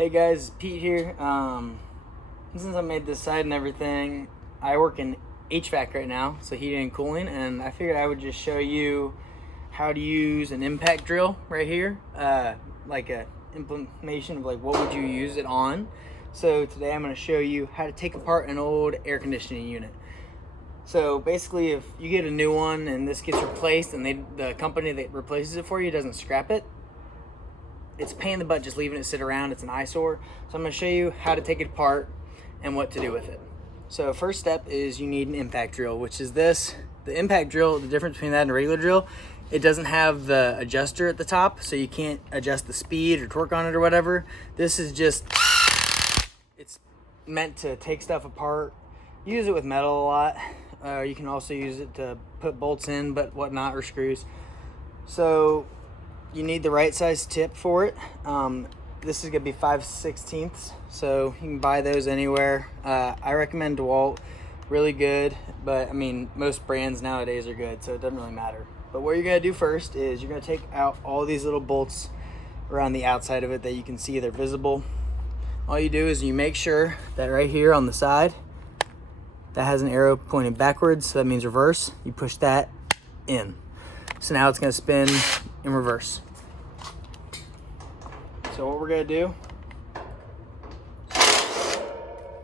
Hey guys, Pete here. Since I made this side and everything, I work in HVAC right now, so heating and cooling, and I figured I would just show you how to use an impact drill right here, like a implementation of like what would you use it on. So today I'm going to show you how to take apart an old air conditioning unit. So basically, if you get a new one and this gets replaced and the company that replaces it for you doesn't scrap it, it's a pain in the butt just leaving it sit around. It's an eyesore. So I'm going to show you how to take it apart and what to do with it. So first step is you need an impact drill, which is this. The impact drill, the difference between that and a regular drill, it doesn't have the adjuster at the top, so you can't adjust the speed or torque on it or whatever. This is just, it's meant to take stuff apart. Use it with metal a lot. You can also use it to put bolts in, but whatnot, or screws. So you need the right size tip for it. This is gonna be 5/16, so you can buy those anywhere. I recommend DeWalt, really good, but I mean, most brands nowadays are good, so it doesn't really matter. But what you're gonna do first is you're gonna take out all these little bolts around the outside of it that you can see they're visible. All you do is you make sure that right here on the side, that has an arrow pointing backwards, so that means reverse. You push that in. So now it's gonna spin in reverse. So what we're gonna do,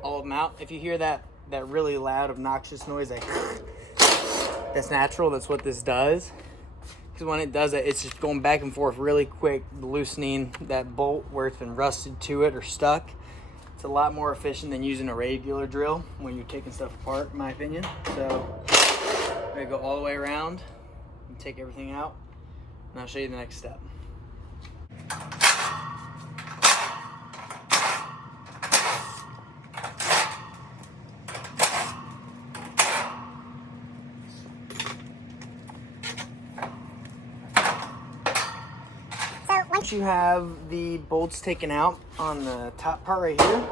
all of them out. If you hear that really loud, obnoxious noise, like that's natural. That's what this does. Because when it does it, it's just going back and forth really quick, loosening that bolt where it's been rusted to it or stuck. It's a lot more efficient than using a regular drill when you're taking stuff apart, in my opinion. So I'm gonna go all the way around and take everything out, and I'll show you the next step. Once you have the bolts taken out on the top part right here,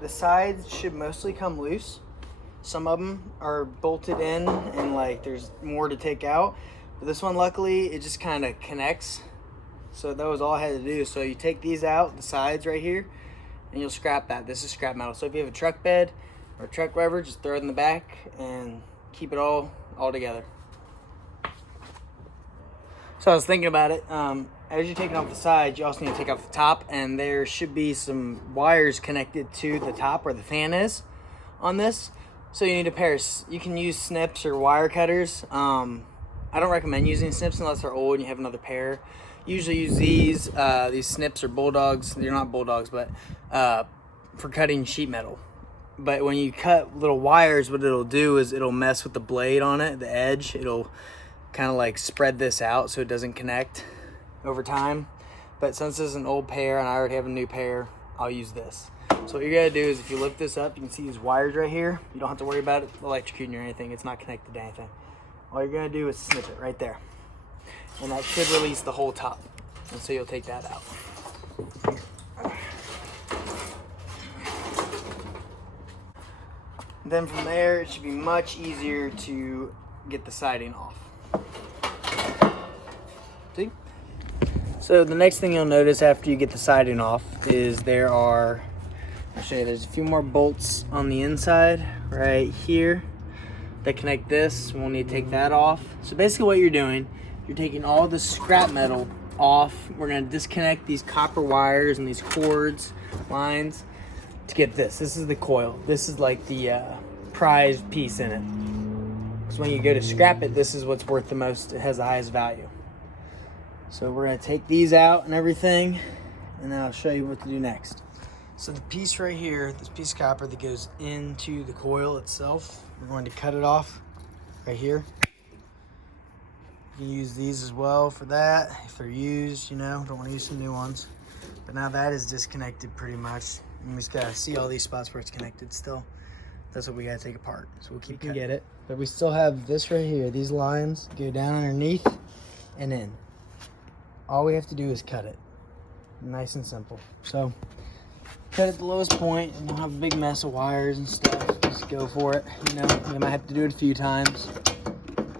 the sides should mostly come loose. Some of them are bolted in and like there's more to take out. But this one, luckily, it just kind of connects. So that was all I had to do. So you take these out, the sides right here, and you'll scrap that. This is scrap metal. So if you have a truck bed or a truck whatever, just throw it in the back and keep it all together. So I was thinking about it. As you're taking off the sides, you also need to take off the top, and there should be some wires connected to the top where the fan is on this. So you need a pair. You can use snips or wire cutters. I don't recommend using snips unless they're old and you have another pair. Usually use these snips or bulldogs. They're not bulldogs, but for cutting sheet metal. But when you cut little wires, what it'll do is it'll mess with the blade on it, the edge. It'll kind of like spread this out so it doesn't connect over time. But since this is an old pair and I already have a new pair, I'll use this. So what you're gonna do is if you lift this up, you can see these wires right here. You don't have to worry about it electrocuting or anything. It's not connected to anything. All you're gonna do is snip it right there. And that should release the whole top. And so you'll take that out. Then from there, it should be much easier to get the siding off. See? So the next thing you'll notice after you get the siding off is I'll show you, there's a few more bolts on the inside right here that connect this. We'll need to take that off. So basically what you're doing, you're taking all the scrap metal off. We're gonna disconnect these copper wires and these cords, lines, to get this. This is the coil. This is like the prized piece in it. Because when you go to scrap it, this is what's worth the most. It has the highest value. So we're gonna take these out and everything, and then I'll show you what to do next. So the piece right here, this piece of copper that goes into the coil itself, we're going to cut it off right here. You can use these as well for that. If they're used, don't want to use some new ones. But now that is disconnected pretty much. And we just gotta see all these spots where it's connected still. That's what we gotta take apart. So we'll keep get it. But we still have this right here. These lines go down underneath and in. All we have to do is cut it. Nice and simple. So cut at the lowest point and you'll have a big mess of wires and stuff. Just go for it. You might have to do it a few times.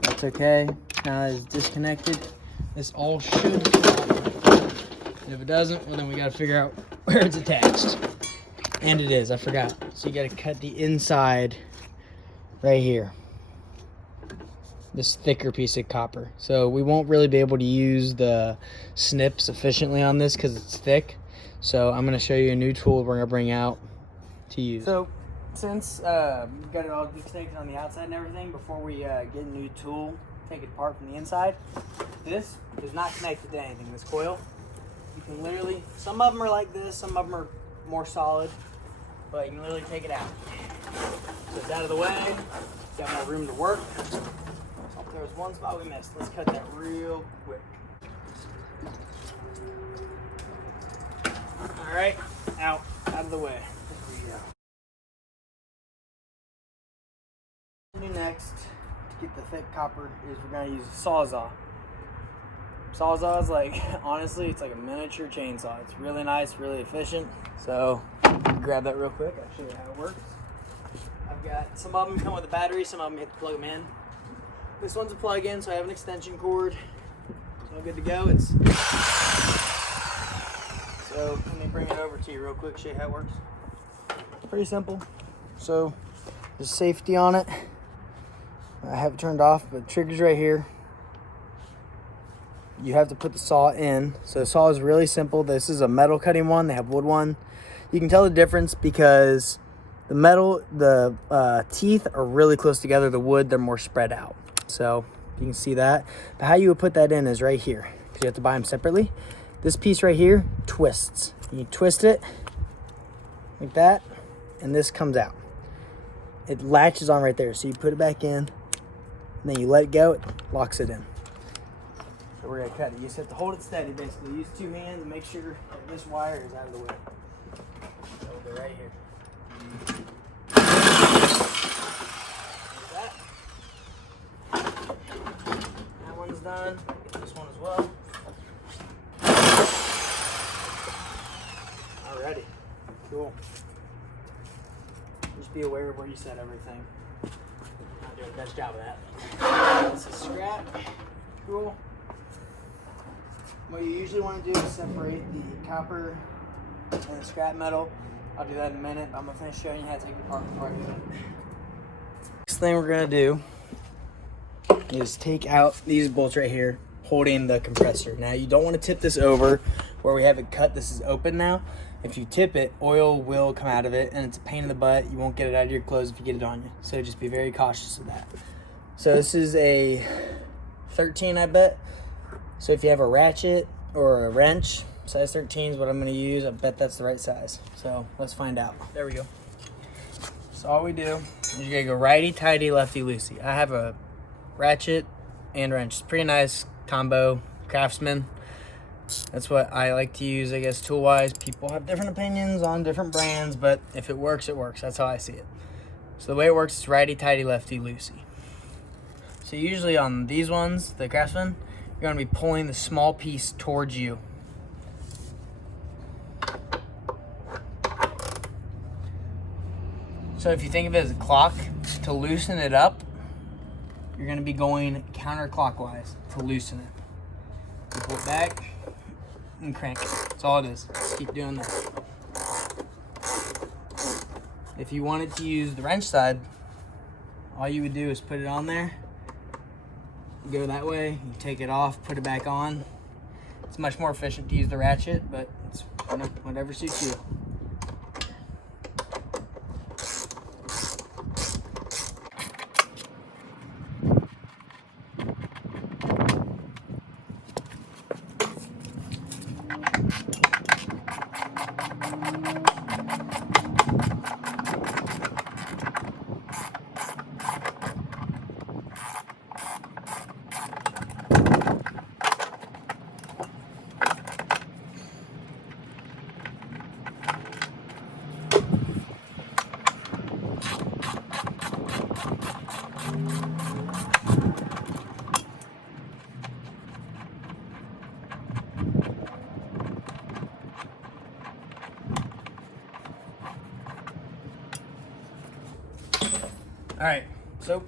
That's okay. Now that it's disconnected, this all should And if it doesn't, well then we gotta figure out where it's attached. And it is, I forgot. So you gotta cut the inside right here. This thicker piece of copper. So we won't really be able to use the snips efficiently on this because it's thick. So I'm gonna show you a new tool we're gonna bring out to use. So since we've got it all disconnected on the outside and everything, before we get a new tool, take it apart from the inside, this is not connected to anything, this coil. You can literally, some of them are like this, some of them are more solid, but you can literally take it out. So it's out of the way, got more room to work. So there was one spot we missed. Let's cut that real quick. All right, out of the way. Next, to get the thick copper, is we're gonna use a Sawzall. Sawzall is like, honestly, it's like a miniature chainsaw. It's really nice, really efficient. So grab that real quick. I'll show you how it works. I've got, some of them come with a battery, some of them you have to plug them in. This one's a plug-in, so I have an extension cord. It's all good to go. So let me bring it over to you real quick, show you how it works. Pretty simple. So there's safety on it. I have it turned off, but the trigger's right here. You have to put the saw in. So the saw is really simple. This is a metal cutting one. They have wood one. You can tell the difference because the metal, the teeth are really close together. The wood, they're more spread out. So you can see that. But how you would put that in is right here, because you have to buy them separately. This piece right here twists. You twist it like that, and this comes out. It latches on right there. So you put it back in, and then you let it go, it locks it in. So we're gonna cut it. You just have to hold it steady, basically. Use two hands and make sure that this wire is out of the way. So we'll go right here. Like that one's done. Get this one as well. Alrighty, cool. Just be aware of where you set everything. I'll do the best job of that. This is scrap. Cool. What you usually want to do is separate the copper and the scrap metal. I'll do that in a minute, but I'm gonna finish showing you how to take it apart before I do that. Next thing we're gonna do is take out these bolts right here, holding the compressor. Now you don't want to tip this over where we have it cut. This is open now. If you tip it, oil will come out of it, and it's a pain in the butt. You won't get it out of your clothes if you get it on you. So just be very cautious of that. So this is a 13, I bet. So if you have a ratchet or a wrench, size 13 is what I'm gonna use. I bet that's the right size. So let's find out. There we go. So all we do is you gotta go righty-tighty, lefty-loosey. I have a ratchet and wrench. It's pretty nice combo, Craftsman. That's what I like to use, I guess, tool-wise. People have different opinions on different brands, but if it works, it works. That's how I see it. So the way it works is righty-tighty, lefty-loosey. So usually on these ones, the Craftsman, you're gonna be pulling the small piece towards you. So if you think of it as a clock, to loosen it up, you're gonna be going counterclockwise to loosen it. You pull it back and crank it. That's all it is. Just keep doing that. If you wanted to use the wrench side, all you would do is put it on there, go that way, you take it off, put it back on. It's much more efficient to use the ratchet, but it's whatever suits you. All right, so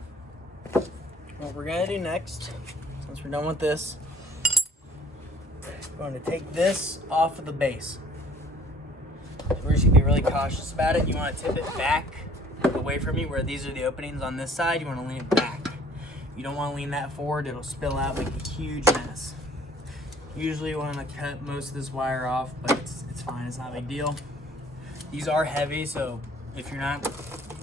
what we're gonna do next, since we're done with this, going to take this off of the base. So we're just gonna be really cautious about it. You want to tip it back away from you where these are the openings on this side. You want to lean it back. You don't want to lean that forward. It'll spill out, make a huge mess. Usually you want to cut most of this wire off, but it's fine. It's not a big deal. These are heavy, so if you're not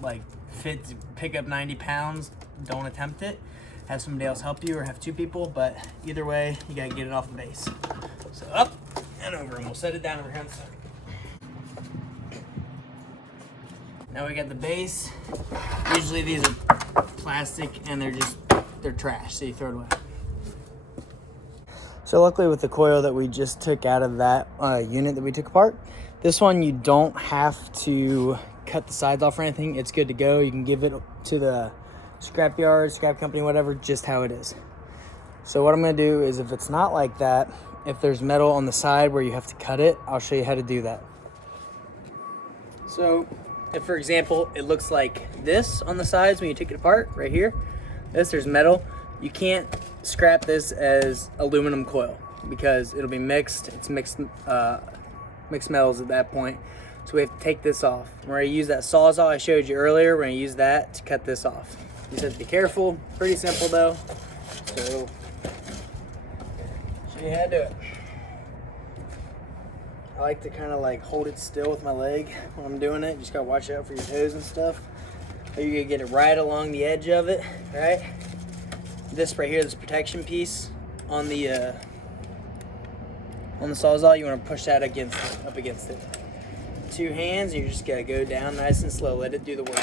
like fit to pick up 90 pounds, don't attempt it. Have somebody else help you or have two people, but either way, you gotta get it off the base. So up and over, and we'll set it down over here on the side. Now we got the base. Usually these are plastic and they're trash, so you throw it away. So luckily with the coil that we just took out of that unit that we took apart, this one you don't have to cut the sides off or anything. It's good to go. You can give it to the scrap yard, scrap company, whatever, just how it is. So what I'm gonna do is, if it's not like that, if there's metal on the side where you have to cut it, I'll show you how to do that. So if, for example, it looks like this on the sides when you take it apart, right here, there's metal, you can't scrap this as aluminum coil because it'll be mixed. It's mixed metals at that point. So we have to take this off. We're gonna use that Sawzall I showed you earlier. We're gonna use that to cut this off. You just have to be careful. Pretty simple though. So show you how to do it. I like to kind of like hold it still with my leg when I'm doing it. You just gotta watch out for your toes and stuff. Or you're gonna get it right along the edge of it, right? This right here, this protection piece on the Sawzall, you want to push that up against it. Two hands, you just gotta go down nice and slow. Let it do the work.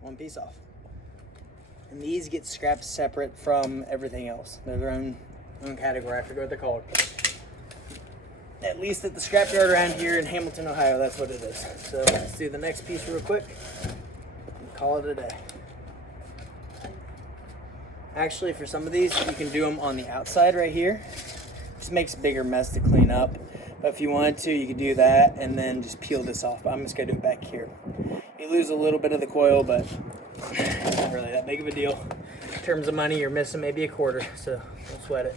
One piece off. And these get scrapped separate from everything else. They're their own category. I forget what they're called. At least at the scrapyard around here in Hamilton, Ohio, that's what it is. So let's do the next piece real quick and call it a day. Actually, for some of these, you can do them on the outside right here. Just makes a bigger mess to clean up. But if you wanted to, you could do that and then just peel this off. But I'm just gonna do it back here. You lose a little bit of the coil, but it's not really that big of a deal. In terms of money, you're missing maybe a quarter, so don't sweat it.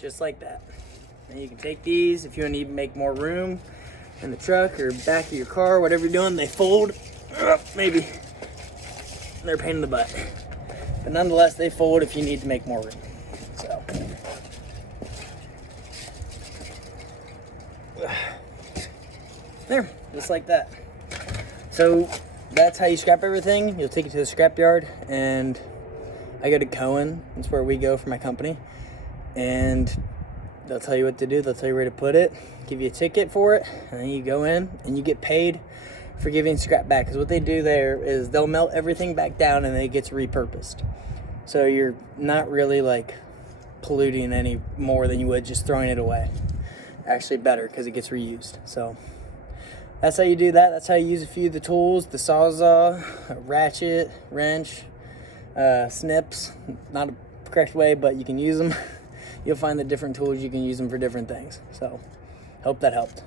Just like that. And you can take these if you need to make more room in the truck or back of your car, whatever you're doing. They fold, maybe they're a pain in the butt, but nonetheless they fold if you need to make more room. So there, just like that. So that's how you scrap everything. You'll take it to the scrap yard, and I go to Cohen. That's where we go for my company. And they'll tell you what to do. They'll tell you where to put it, give you a ticket for it, and then you go in and you get paid for giving scrap back. Because what they do there is they'll melt everything back down and then it gets repurposed. So you're not really like polluting any more than you would just throwing it away. Actually better because it gets reused. So that's how you do that. That's how you use a few of the tools: the Sawzall, a ratchet, wrench, snips. Not a correct way, but you can use them. You'll find the different tools, you can use them for different things. So, hope that helped.